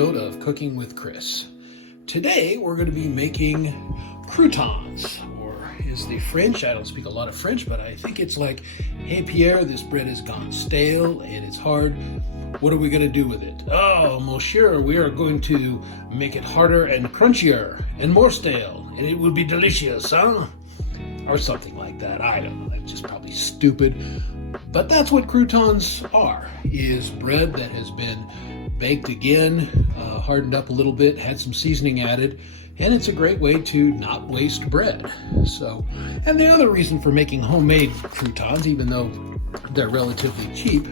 episode of Cooking with Chris. Today we're going to be making croutons, or is the French, I don't speak a lot of French, but I think it's like, hey Pierre, this bread has gone stale and it's hard. What are we going to do with it? Oh, monsieur, we are going to make it harder and crunchier and more stale, and it will be delicious, huh? Or something like that. I don't know. That's just probably stupid. But that's what croutons are, is bread that has been baked again, hardened up a little bit, had some seasoning added, and it's a great way to not waste bread. So, and the other reason for making homemade croutons, even though they're relatively cheap,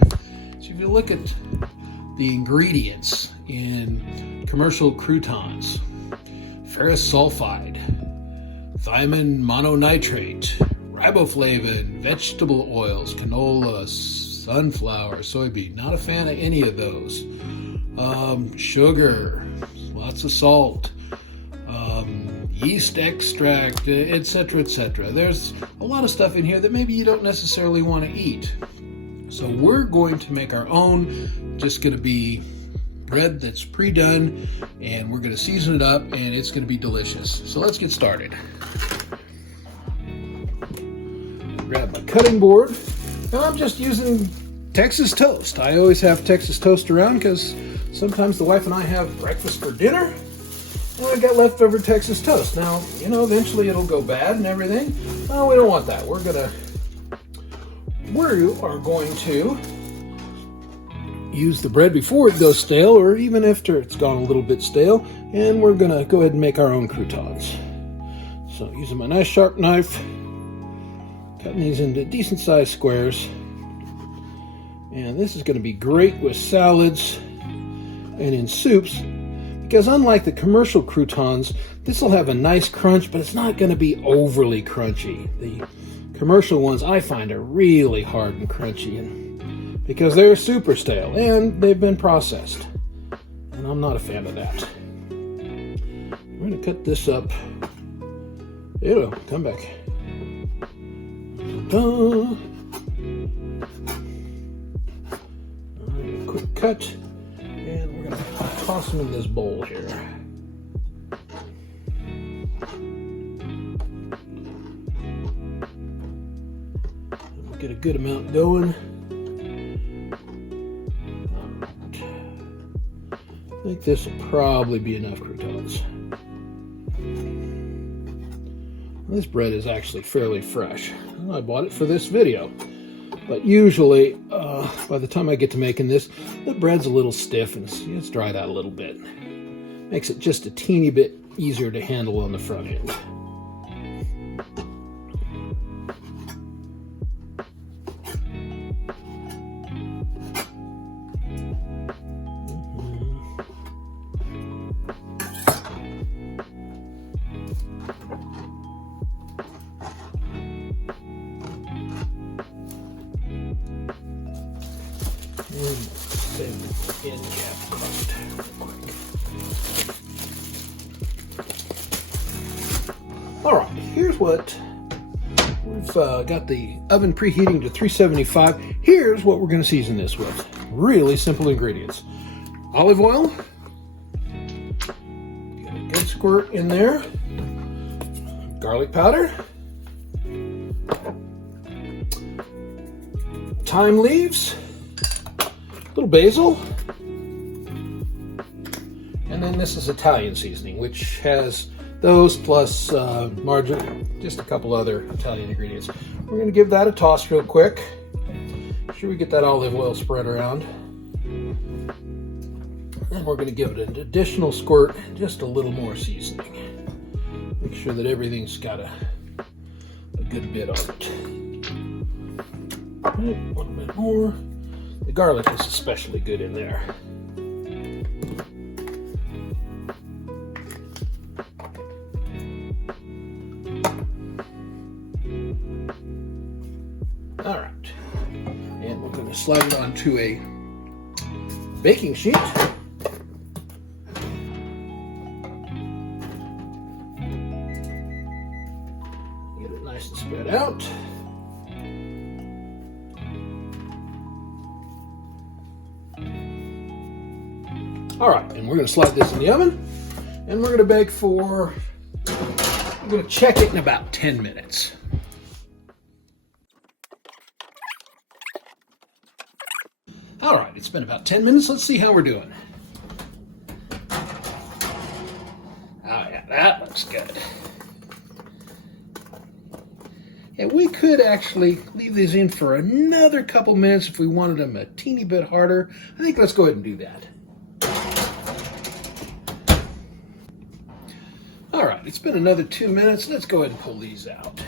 is if you look at the ingredients in commercial croutons: ferrous sulfide, thiamine mononitrate, riboflavin, vegetable oils, canola, sunflower, soybean. Not a fan of any of those. Sugar, lots of salt, yeast extract, etc., etc. There's a lot of stuff in here that maybe you don't necessarily want to eat. So we're going to make our own. Just going to be bread that's pre-done, and we're going to season it up, and it's going to be delicious. So let's get started. Grab my cutting board, and I'm just using Texas toast. I always have Texas toast around because sometimes the wife and I have breakfast for dinner, and I got leftover Texas toast. Now, you know, eventually it'll go bad and everything. No, we don't want that. We are going to use the bread before it goes stale, or even after it's gone a little bit stale, and we're going to go ahead and make our own croutons. So using my nice sharp knife, cutting these into decent sized squares. And this is going to be great with salads and in soups, because unlike the commercial croutons, this will have a nice crunch, but it's not going to be overly crunchy. The commercial ones I find are really hard and crunchy, and because they're super stale and they've been processed, and I'm not a fan of that. I'm going to cut this up. Ew, come back. All right, quick cut, and we're going to toss them in this bowl here. We'll get a good amount going. I think this will probably be enough croutons. This bread is actually fairly fresh. I bought it for this video, but usually by the time I get to making this, the bread's a little stiff and it's dried out a little bit. Makes it just a teeny bit easier to handle on the front end. End cap crust quick. All right, here's what we've got the oven preheating to 375. Here's what we're going to season this with. Really simple ingredients: olive oil, get a good squirt in there, garlic powder, thyme leaves, little basil, and then this is Italian seasoning, which has those plus margarine, just a couple other Italian ingredients. We're going to give that a toss real quick. Make sure we get that olive oil spread around. And we're going to give it an additional squirt, just a little more seasoning. Make sure that everything's got a good bit on it. Right, a little bit more. The garlic is especially good in there. All right, and we're going to slide it onto a baking sheet. Get it nice and spread out. All right, and we're going to slide this in the oven, and we're going to bake for, I'm going to check it in about 10 minutes. All right, it's been about 10 minutes. Let's see how we're doing. Oh yeah, that looks good. And we could actually leave these in for another couple minutes if we wanted them a teeny bit harder. I think let's go ahead and do that. All right, it's been another 2 minutes. Let's go ahead and pull these out.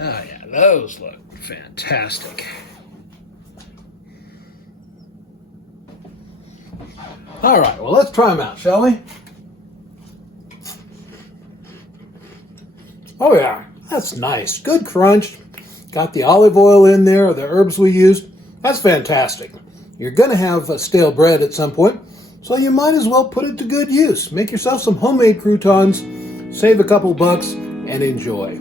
Oh yeah, those look fantastic. All right, well, let's try them out, shall we? Oh yeah, that's nice. Good crunch. Got the olive oil in there, or the herbs we used. That's fantastic. You're going to have stale bread at some point, so you might as well put it to good use. Make yourself some homemade croutons, save a couple bucks, and enjoy.